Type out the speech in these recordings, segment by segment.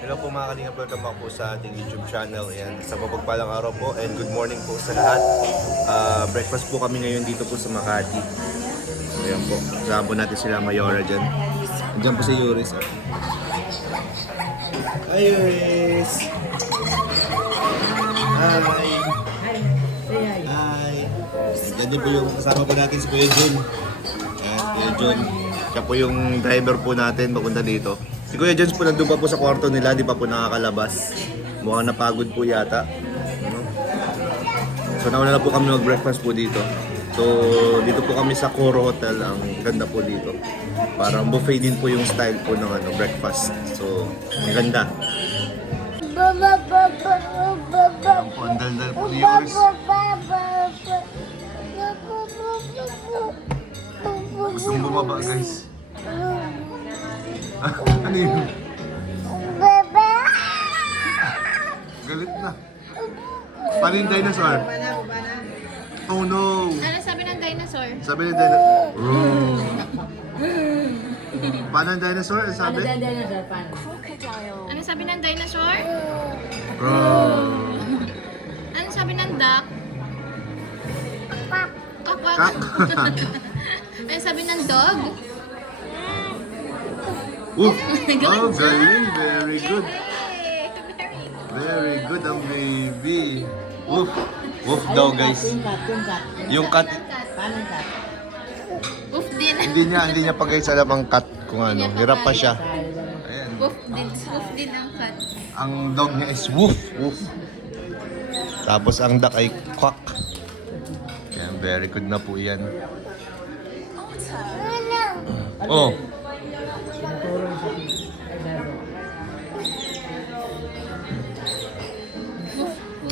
Hello po mga kalingap, welcome back po sa ating YouTube channel. Ayan, sa mapagpalang araw po and good morning po sa lahat. Breakfast po kami ngayon dito po sa Makati. So ayan po, kasama po natin sila Mayora dyan. Diyan po si Yuris. Hi Yuris! Hi! Hi! Diyan din po yung kasama po natin si Kuya Jun. Ayan, Kuya Jun. Siya po yung driver po natin papunta dito. Si Kuya Jones po nandun pa po sa kwarto nila, di pa po nakakalabas. Mukhang napagod po yata. Ano? So nauna na po kami mag-breakfast po dito. So dito po kami sa Coro Hotel, ang ganda po dito. Parang buffet din po yung style po ng breakfast. So ang ganda. Ang po, ang dal-dal po ni Yoris. Gusto mong bumaba guys. Ano yun? Galit na. Paano yung dinosaur? Oh no! Ano sabi ng dinosaur? Sabi ng dinosaur. Paano yung dinosaur? Ano sabi? Ano sabi ng dinosaur? Ano sabi ng duck? Kakwak. Kak. Ano sabi ng dog? Oof! Oh, galing! Very good! Hey, Very good ang baby! Woof! Woof daw guys! Yung cat, Paano cat? Woof din. hindi niya pa guys alam ang cat kung ano. Hirap pa siya. Ayan. Woof din ang cat. Ang dog niya is woof! Woof! Tapos ang duck ay quack. Ayan, very good na po yan. Oh!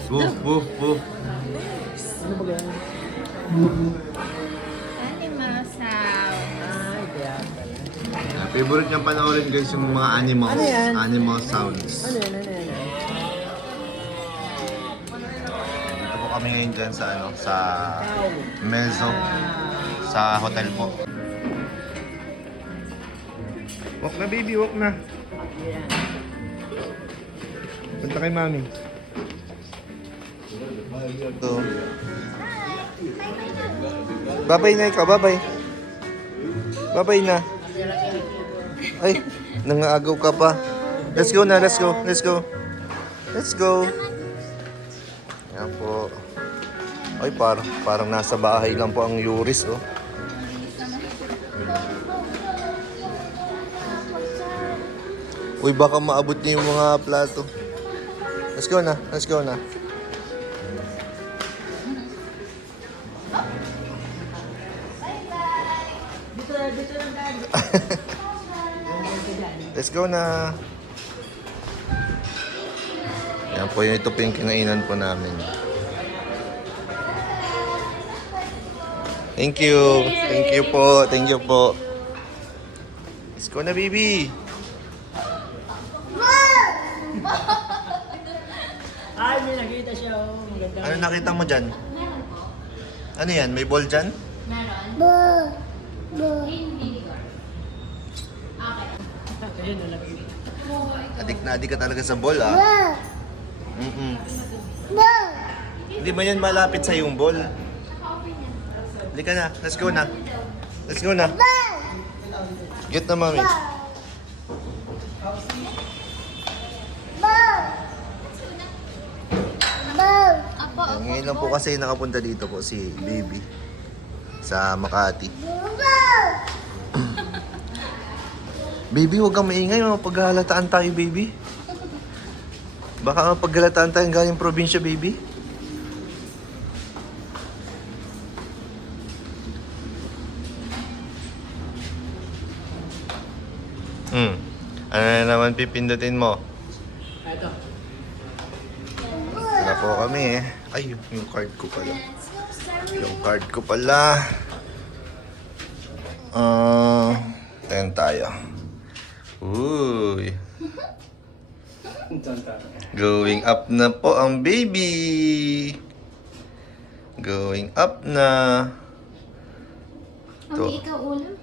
Woof, woof, woof. Animal sound. Favorite niyang panoorin guys yung mga animals. Animal sounds. Dito po kami ngayon dyan sa sa Mezzo. Sa hotel po. Walk na baby, walk na. Punta kay mami. So, babay na ikaw, babay. Babay na. Ay, nangaagaw ka pa. Let's go na, let's go, let's go. Let's go. Yan po. Ay, parang nasa bahay lang po ang Yuris, oh. Uy, baka maabot niya yung mga plato. Let's go na, let's go na. Let's go na. Yan po, ito po yung kinainan po namin. Thank you. Thank you po. Thank you po. Let's go na, baby. Ay, may nakita siya. Oh. Maganda. Ano nakita mo dyan? Ano yan? May ball dyan? Ayun, nalagay. Adik ka talaga sa ball, ah. Hindi ba yan malapit sa yung ball? Hindi ka na. Let's go na. Let's go na. Get na, mami. Apo, Ngayon lang po kasi nakapunta dito po si baby sa Makati. Baby, huwag kang maingay. Mapaghahalataan tayo, baby. Baka mapaghahalataan tayo galing probinsya, baby. Ano na naman pipindutin mo? Ito. Wala po kami eh. Ay, yung card ko pala. Yung card ko pala. Tayo tayo. Uy. Going up na po ang baby. Going up na. Amoy ikaw ulam?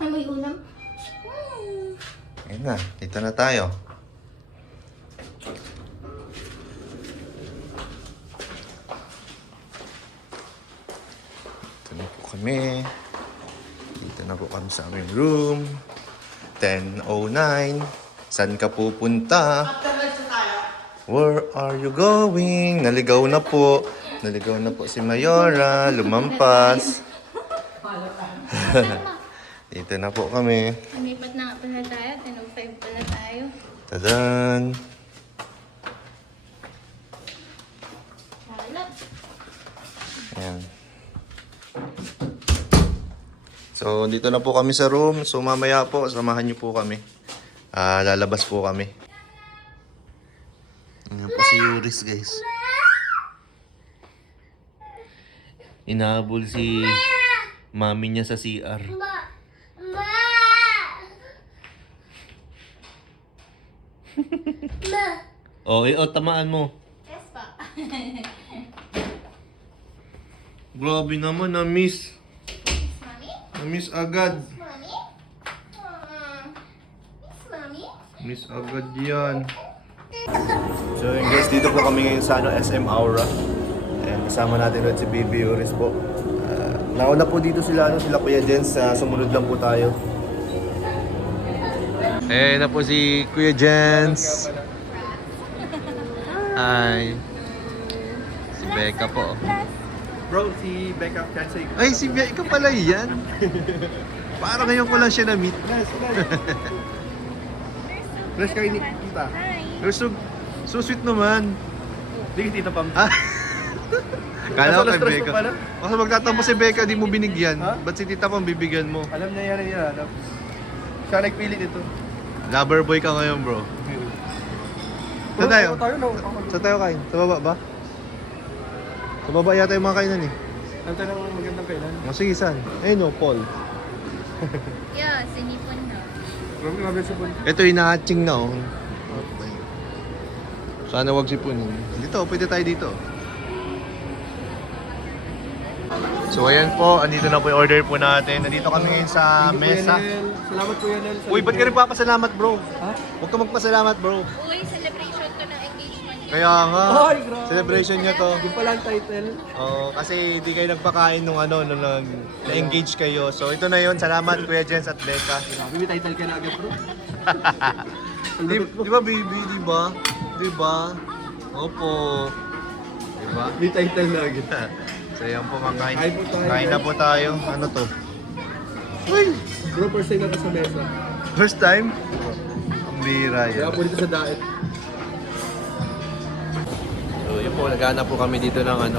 Amoy ulam? Ayun na, dito na tayo. kami. Dito na po kami sa aming room. 10:09. Saan ka pupunta? Where are you going? Naligaw na po. Naligaw na po si Mayora. Lumampas. Dito na po kami. Lumipat na nga pala tayo. 10:05 pala tayo. Tadan! Halap. Ayan. So, dito na po kami sa room. So, mamaya po, samahan niyo po kami. Lalabas po kami. Ayan po si Yuris, guys. Inahabol si mami niya sa CR. Tamaan mo. Yes pa. Grabe naman, na-miss. Mami? Na-miss agad. Mami? Miss Mami? Miss agad yan. So yun guys, dito po kami ngayon sa SM Aura. And kasama natin ulit si Baby Yuris po. Nauna po dito sila Kuya Jens. Sumunod lang po tayo. Na po si Kuya Jens. Hi. Si Becca po. Bro, si Becca Chansay. Ay, si Becca pala yan. Parang ngayon ko lang siya na-meet. Nice. Fresh kayo ni Tita. You're so sweet naman. Hindi Tita Pam. Kala ko Nasa kay stress Becca. pa pala? Kasi magtatampo si Becca, di mo binigyan. Ha? Ba't si Tita Pam bibigyan mo? Alam na yan niya. Alam. Siya nagpilit ito. Lover boy ka ngayon, bro. Saan tayo? Tayo no. Saan tayo kain? Sa baba ba? Sa baba yata yung mga kainan eh. Alam tayo ng magandang kailan. Sige, saan? Ayun o, Paul. Yo, sinipon na. Grabe nga beso po. Ito inahatching na oh. Sana wag sipunin. Dito, pwede tayo dito. So ayan po, andito na po yung order po natin. Nandito kami ngayon sa mesa. Salamat po yan. Uy, ba't ka rin papasalamat, bro? Ha? Huwag ka magpasalamat, bro. Uy, celebration to ng engagement niya. Kaya nga, Ay, grabe. celebration niya to. Yung pala ang title. Oo, kasi hindi kayo nagpakain nung na-engage kayo. So ito na yun, salamat Kuya Jens at Becca. Grabe, may title ka na agad bro. Di ba baby, di ba? Di ba? Opo. Di ba? May title na agad. So yan po, kakain. Kain po tayo, Kain na guys. po tayo. Ano to? Uy! Bro, first time na to sa mesa. First time? Ang bira Kaya yan. po dito sa daet. So yun po, naghanap po kami dito ng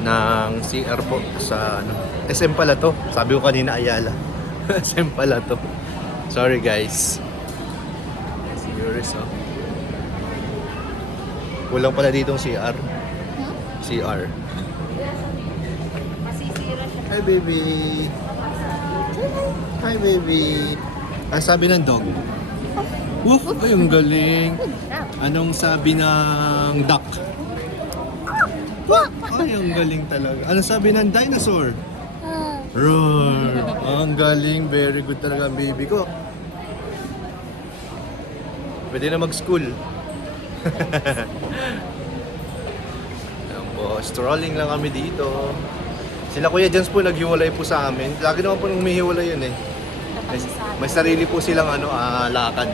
ng CR po sa SM pala to. Sabi ko kanina Ayala. SM pala to. Sorry guys. Si Yuris oh. Kulang pala ditong CR. CR. Masisira siya. Hi baby. Hi baby. Ang sabi ng dog? Woof! Ay, ang galing. Anong sabi ng duck? Ay, ang galing talaga. Anong sabi ng dinosaur? Roar! Ang galing. Very good talaga ang baby ko. Pwede na mag-school. Ayan po, strolling lang kami dito. Sila Kuya Jens po naghiwalay po sa amin. Lagi naman po nung humihiwalay yun eh. May sarili po silang lakad.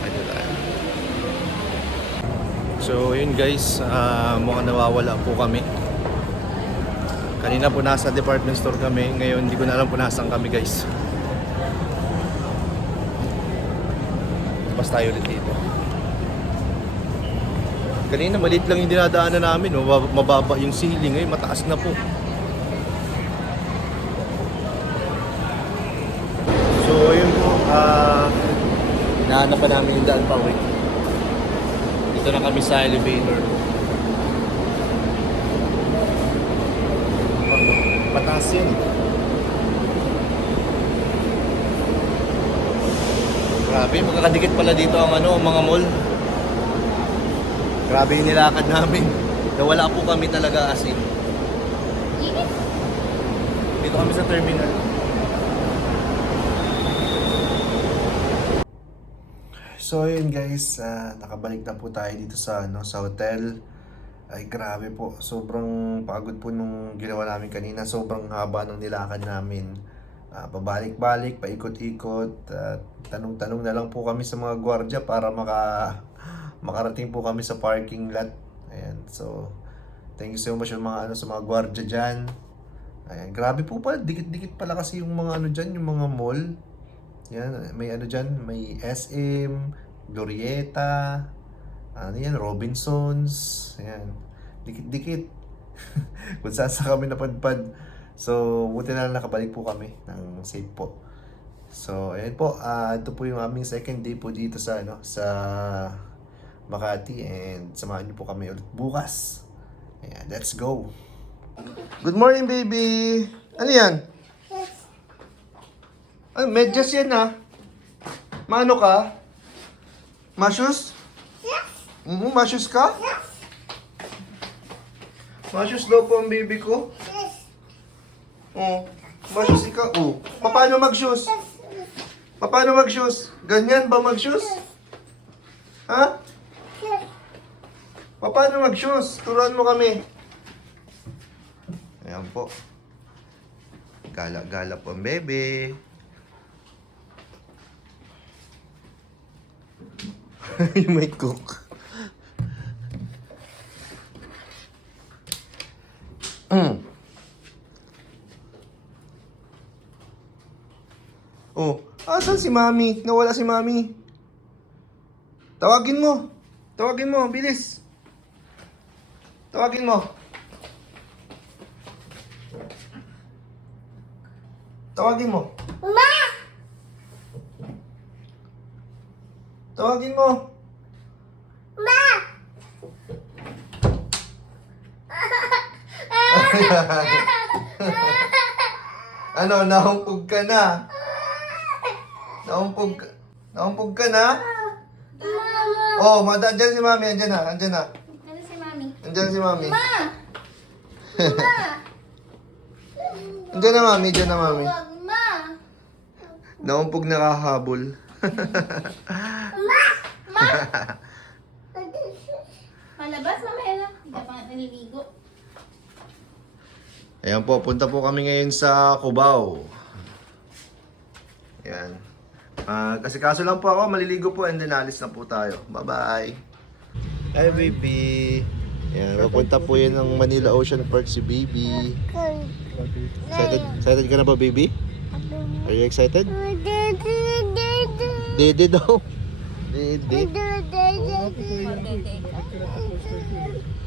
Ano tayo? So yun guys, mukhang nawawala po kami. Kanina po nasa department store kami. Ngayon hindi ko na alam kung nasaan kami guys. Tapos tayo ulit dito. Kanina maliit lang yung dinadaanan namin. Mababa yung ceiling. Ngayon mataas na po. So yun po. Hinahanap pa namin yung daan pa uwi. Dito na kami sa elevator. Mataas yan. Grabe, magkakadikit pala dito ang mga mall. Grabe yung nilakad namin. Nawala po kami talaga as in. Init. Dito kami sa terminal. So yun guys, nakabalik na po tayo dito sa sa hotel. Ay, grabe po. Sobrang pagod po nung ginawa namin kanina. Sobrang haba ng nilakad namin. Pabalik-balik, paikot-ikot. Tanong-tanong na lang po kami sa mga gwardiya para makarating po kami sa parking lot. Ayan, so thank you so much yung mga sa mga gwardiya dyan. Ayan, grabe po pala. Dikit-dikit pala kasi yung mga dyan, yung mga mall. Yan, may dyan, may SM, Glorieta, Robinsons. Ayan, dikit-dikit. Kung saan kami napadpad. So, buti na lang nakabalik po kami ng safe po. So, ayan po, ito po yung aming second day po dito sa sa Makati, and samahan niyo po kami ulit bukas. Ayan, let's go. Good morning, baby. Ano yan? Ano, medyas yan Mano ka? Masyos? Masyos ka? Masyos daw po ang baby ko. Masyos ikaw. Paano mag-shoes? Paano mag-shoes? Ganyan ba mag-shoes? Ha? Paano mag-shoes? Turuan mo kami. Ayan po. Gala-gala po ang bebe. You may cook. Asan si Mami? Nawala si Mami. Tawagin mo. Tawagin mo, bilis. Tawagin mo. Tawagin mo. Ma! Tawagin mo. Ma! Ano, nahumpog ka na? Naumpog ka na? Andyan si Mami, andyan na. Ano si Mami? Andyan si Mami. Ma! Ma! Andyan na Mami, andyan na Mami. Ma! Naumpog nakahabol. Ma! Malabas, mamaya na. Hindi pa naliligo. Ayan po, punta po kami ngayon sa Cubao. Ayan. Kasi kaso lang po ako, maliligo po and then alis na po tayo. Bye-bye. Hi, baby. Ayan, papunta po yan ng Manila Ocean Park si baby. Excited ka na ba, baby? Are you excited? Dede daw. Dede.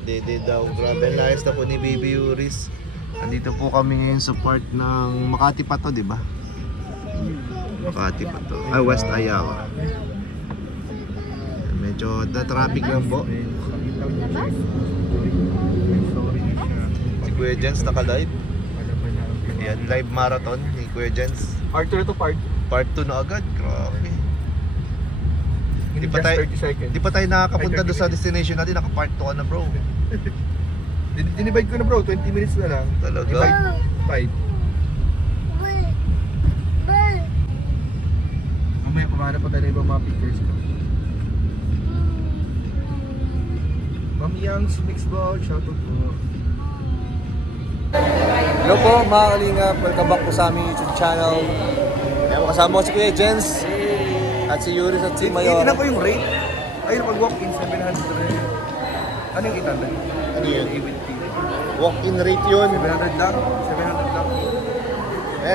Dede daw. Grabe, ang layas na po ni Baby Yuris. Andito po kami ngayon sa park ng Makati pa to, di ba? Makati pa to. West Ayawa. Medyo na-traffic lang po. Si Kuya Jens naka-live. Ayan, live marathon ni Kuya Jens. Part 2 to part. Part 2 na agad. Grabe. In Di pa just tayo, 30 seconds. di pa tayo nakakapunta doon sa destination natin. Naka-part 2 ka na, bro. Dinivide ko na bro, 20 minutes na lang. Talaga? Divide 5. Mamaya pumana pa tayo ng ibang mga pictures ko. Mami Young's Mix Ball, shoutout po. Hello po mga kalingap, welcome back po sa aming YouTube channel. Ayan, kasama ko si Kuya Jens at si Yuris at si Mayor. Tingnan ko yung rate. Ayun, mag-walk-in 700. Ano yung 800? Ano yun? Walk-in rate yun. 700 lang? 700 lang?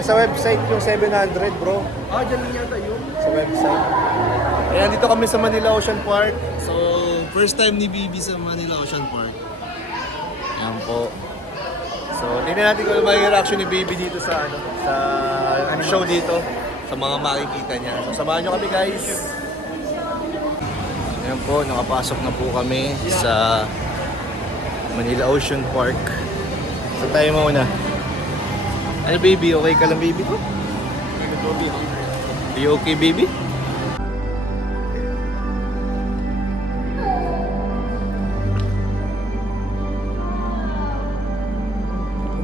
Sa website yung 700, bro. Dyan lang yata yun. Sa website. Ayan, dito kami sa Manila Ocean Park. So, first time ni Bibi sa Manila Ocean Park. Ayan po. So, tingnan natin kung ano magiging reaction ni Baby dito sa show dito. Sa mga makikita niya. So, samahan nyo kami, guys. Ayan po, nakapasok na po kami sa Manila Ocean Park. So, tayo muna. Ano, baby? Okay ka lang, baby ko? Are you okay, baby?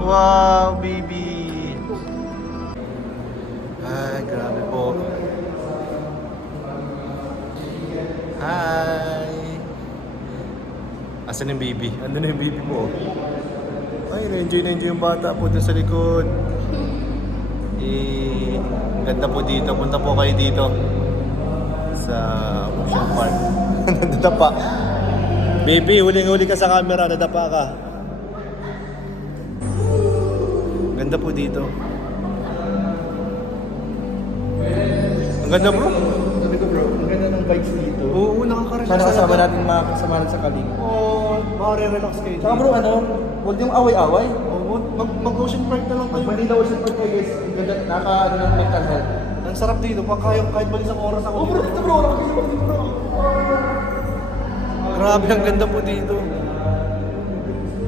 Wow, baby! Ay, grabe po. Hi! Asan yung baby? Andun na yung baby mo. Ay, na-enjoy yung bata po dun sa likod. Ang ganda po dito. Punta po kayo dito. Sa Ocean Park. Nadapa. Baby, huling-huli ka sa camera. Nadapa ka. Ganda po dito. Ang ganda bro. Sabi ko bro, ang ganda ng vibes dito. Oo, nakaka-relax. Sana kasama natin mga kasama natin sa Kalinga. Oo, makare-relax kayo. Tsaka bro, ano, huwag niyong away-away. Oo, mag-ocean park na lang kayo. Manila Ocean Park kayo guys, ang ganda, naka-ano ng mental health. Ang sarap dito, kahit bali isang oras ako. Oh bro, dito bro, dito bro. Grabe, ang ganda po dito.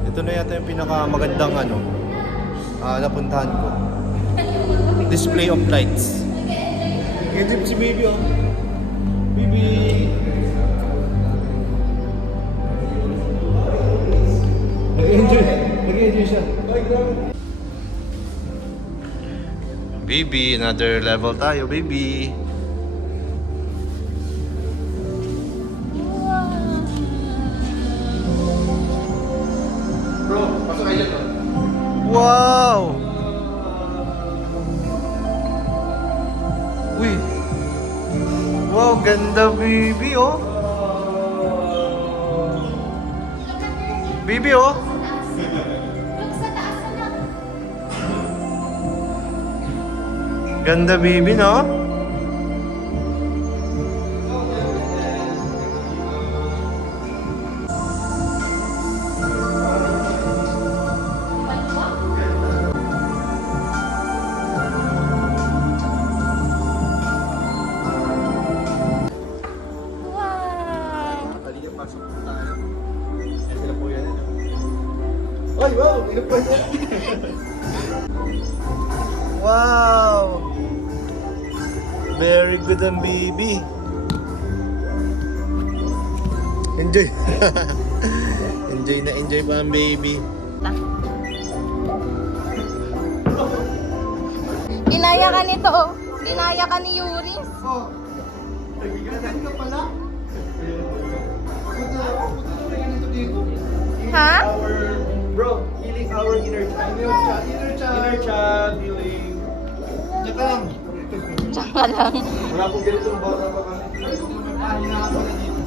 Ito na yata yung pinakamagandang napuntahan ko. Display of lights. Ganyan po si baby oh. Baby! Nag-enjoy siya. Baby, another level tayo, baby. Bro, pasok kayo dyan. Wow! Uy! Wow, ganda baby oh! Baby oh! Look sa taas na. Ganda baby no? Wow! Halika, pasok po tayo. Yan sila po yan. Ay, wow, ino po yan. Wow! Very good ang baby. Enjoy. Enjoy pa ang baby. Ginaya ka nito oh. Ginaya ka ni Yuris. Nagigatan ka pala. Ha? Bro, healing our inner child. Inner child healing. Diyan ka lang. Tsaka lang. Wala pong ganitong bata pa kami. Hinahapan na dito.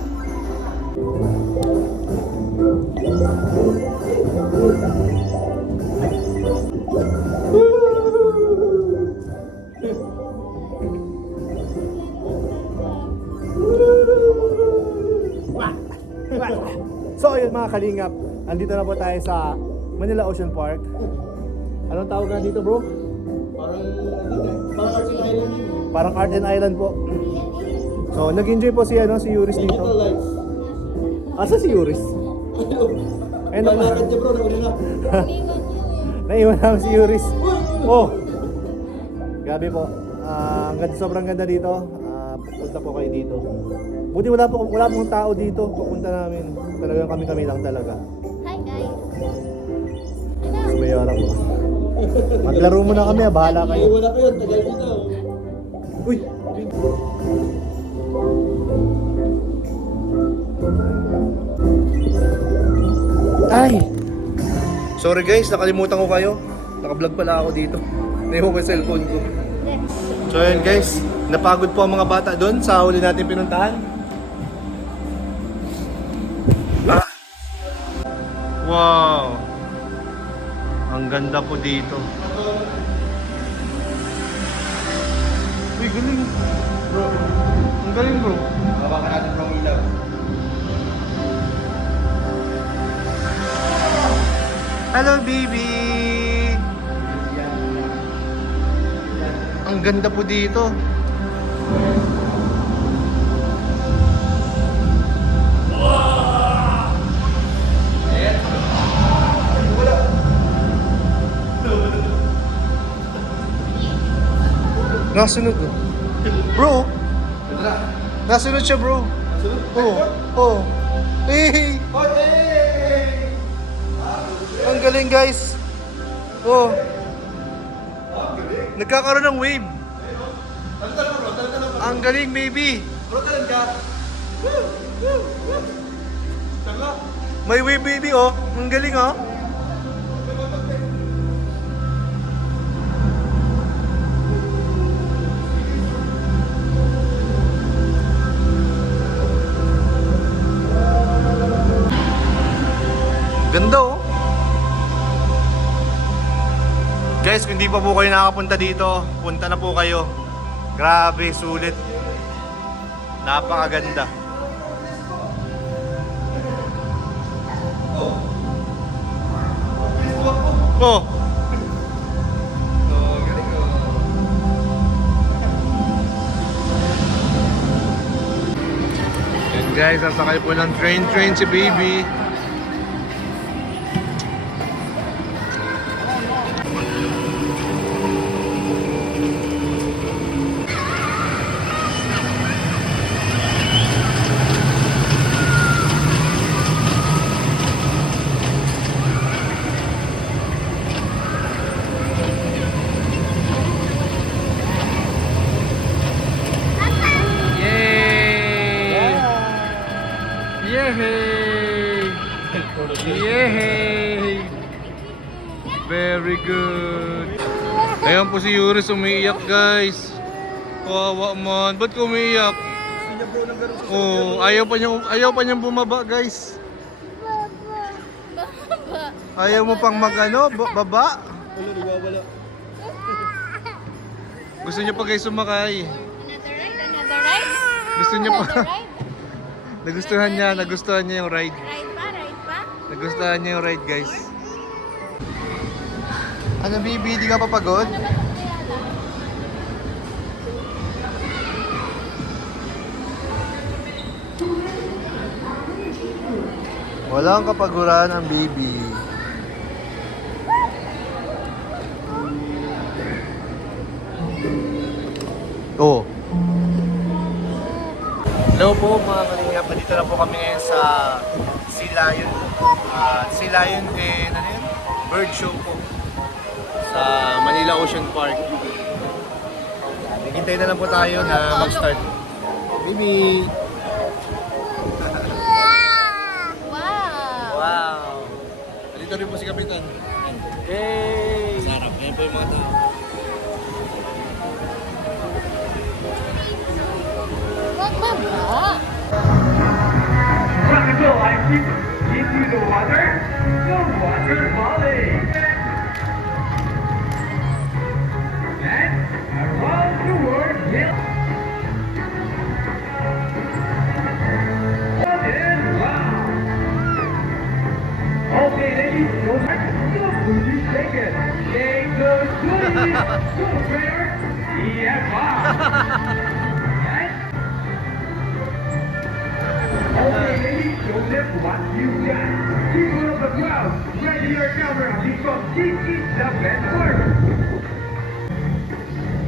So ayun mga kalingap, andito na po tayo sa Manila Ocean Park. Anong tawag na dito bro? Parang Archie Island yun. Parang Art and Island po. So nag-enjoy po si Yuris dito. Total lights. Asa si Yuris? Ayun na Lalakad niya bro, nauna na. Naiwan namin si Yuris. Oh! Gabi po. Ang ganda, sobrang ganda dito. Punta po kayo dito. Buti wala pong tao dito. Pupunta namin. Talagang kami lang talaga. Hi guys. Mas mayara po. Maglaro muna kami, bahala kayo. Wala ko yun, tagal dito. Uy! Ay! Sorry guys, nakalimutan ko kayo. Naka-vlog pala ako dito. Naiwan ko yung cellphone ko. So yun guys, napagod po ang mga bata doon sa huli natin pinuntahan. Ah. Wow! Ang ganda po dito. Uy, galing. Bro, ang galing bro. Hawakan natin bro ang ilaw. Hello baby! Ang ganda po dito. Nasunod oh. Bro! Nasunod siya bro. Oh, oh. Hey! Ang galing guys. Oh. Nagkakaroon ng wave. Ang galing baby. Bro, talan ka. Saka. May way baby oh. Ang galing oh. Ganda oh. Guys, kung hindi pa po kayo nakakapunta dito, punta na po kayo. Grabe, sulit. Napakaganda. Oh. Yan guys, sasakay po ng train si baby. Yay! Yay! Very good. Ayan po si Yuris umiiyak guys. Kawawa man. Ba't ka umiiyak? Oh, ayaw pa niyang bumaba guys. Ayaw mo pang magano, baba? Gusto niyo pa guys sumakay. Another ride? Gusto niyo pa. Another ride? Nagustuhan niya yung ride. Ride pa? Nagustuhan niya yung ride, guys. Ano, baby? Di ka pa pagod? Walang kapaguran ang baby. Oh. Hello po mga kalingap, dito na po kami ngayon sa Sea Lion. Sea Lion and ano yun? Bird show po sa Manila Ocean Park. Hintay na lang po tayo na mag-start. Baby! Wow! Wow! Dito rin po si Kapitan. Hey! Sarap, ayan po yung mga tao. Wag baba! Want to go ice into the water? The water volley. And around the world, yeah. And wow. Okay, ladies, go back. Go booty shake it. Shake those booties. Go, Trainer. Yeah, wow. Okay, ladies, show them what you got. People of the crowd, ready your camera because this is the best work.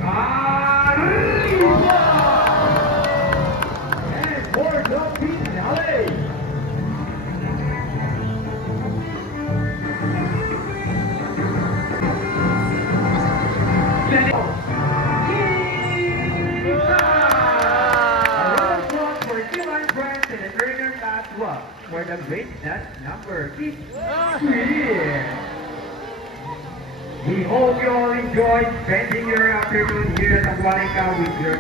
Arriba! And for the finale. Let it go. For the great Dutch number 53. We hope you all enjoyed spending your afternoon here at Aquatica with your